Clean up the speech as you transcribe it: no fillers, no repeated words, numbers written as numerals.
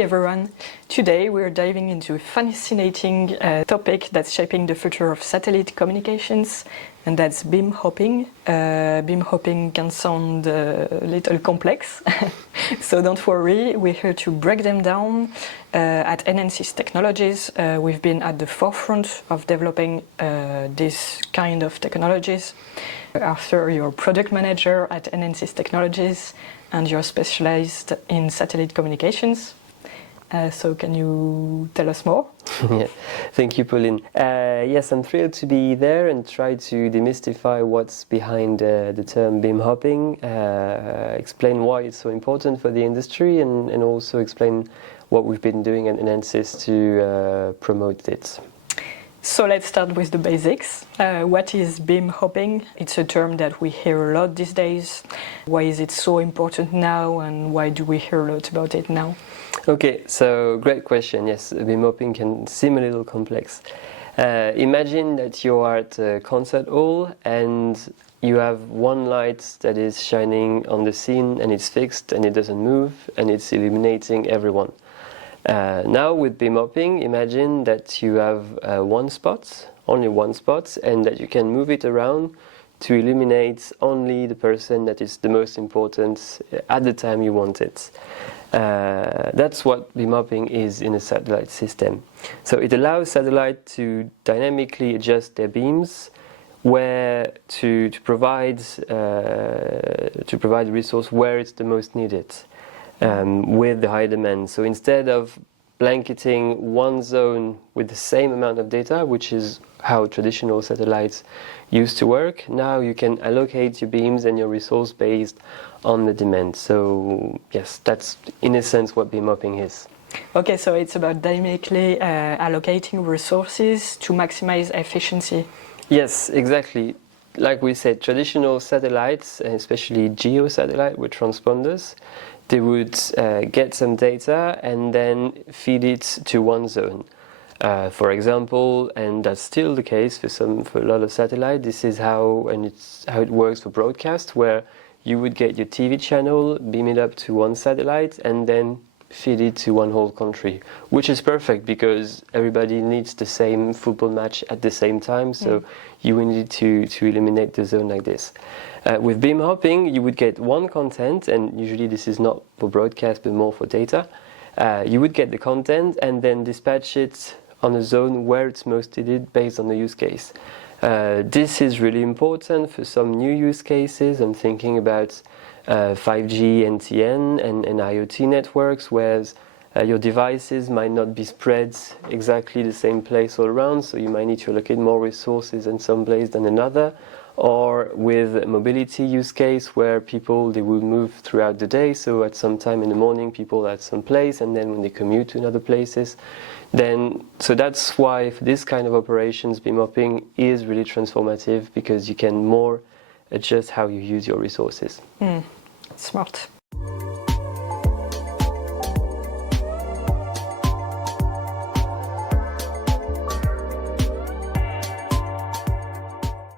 everyone! Today we're diving into a fascinating topic that's shaping the future of satellite communications, and that's beam hopping. Beam hopping can sound a little complex, so don't worry, we're here to break them down. At NNC's Technologies, we've been at the forefront of developing this kind of technologies. After you're product manager at NNC's Technologies and you're specialized in satellite communications. So can you tell us more? Yeah. Thank you, Pauline. Yes, I'm thrilled to be there and try to demystify what's behind the term beam hopping, explain why it's so important for the industry, and also explain what we've been doing at NNC's to promote it. So let's start with the basics. What is beam hopping? It's a term that we hear a lot these days. Why is it so important now, and why do we hear a lot about it now? Okay, so great question. Yes, beam hopping can seem a little complex. Imagine that you are at a concert hall and you have one light that is shining on the scene and it's fixed and it doesn't move and it's illuminating everyone. Now with beam hopping, imagine that you have only one spot, and that you can move it around to illuminate only the person that is the most important at the time you want it. That's what beam hopping is in a satellite system. So it allows satellites to dynamically adjust their beams where to provide resource where it's the most needed. With the high demand. So instead of blanketing one zone with the same amount of data, which is how traditional satellites used to work, now you can allocate your beams and your resource based on the demand. So yes, that's in a sense what beam hopping is. Okay, so it's about dynamically allocating resources to maximize efficiency. Yes, exactly. Like we said, traditional satellites, especially geo satellite with transponders, they would get some data and then feed it to one zone. For example, and that's still the case for a lot of satellites. This is how it works for broadcast, where you would get your TV channel, beam it up to one satellite, and then feed it to one whole country, which is perfect because everybody needs the same football match at the same time, so you will need to eliminate the zone like this. With beam hopping, you would get one content, and usually this is not for broadcast but more for data. You would get the content and then dispatch it on a zone where it's most needed based on the use case. This is really important for some new use cases. I'm thinking about 5G, NTN and IoT networks, whereas your devices might not be spread exactly the same place all around, so you might need to allocate more resources in some place than another. Or with mobility use case where they will move throughout the day, so at some time in the morning people are at some place, and then when they commute to another places, so that's why for this kind of operations beam hopping is really transformative, because you can more adjust how you use your resources. Smart.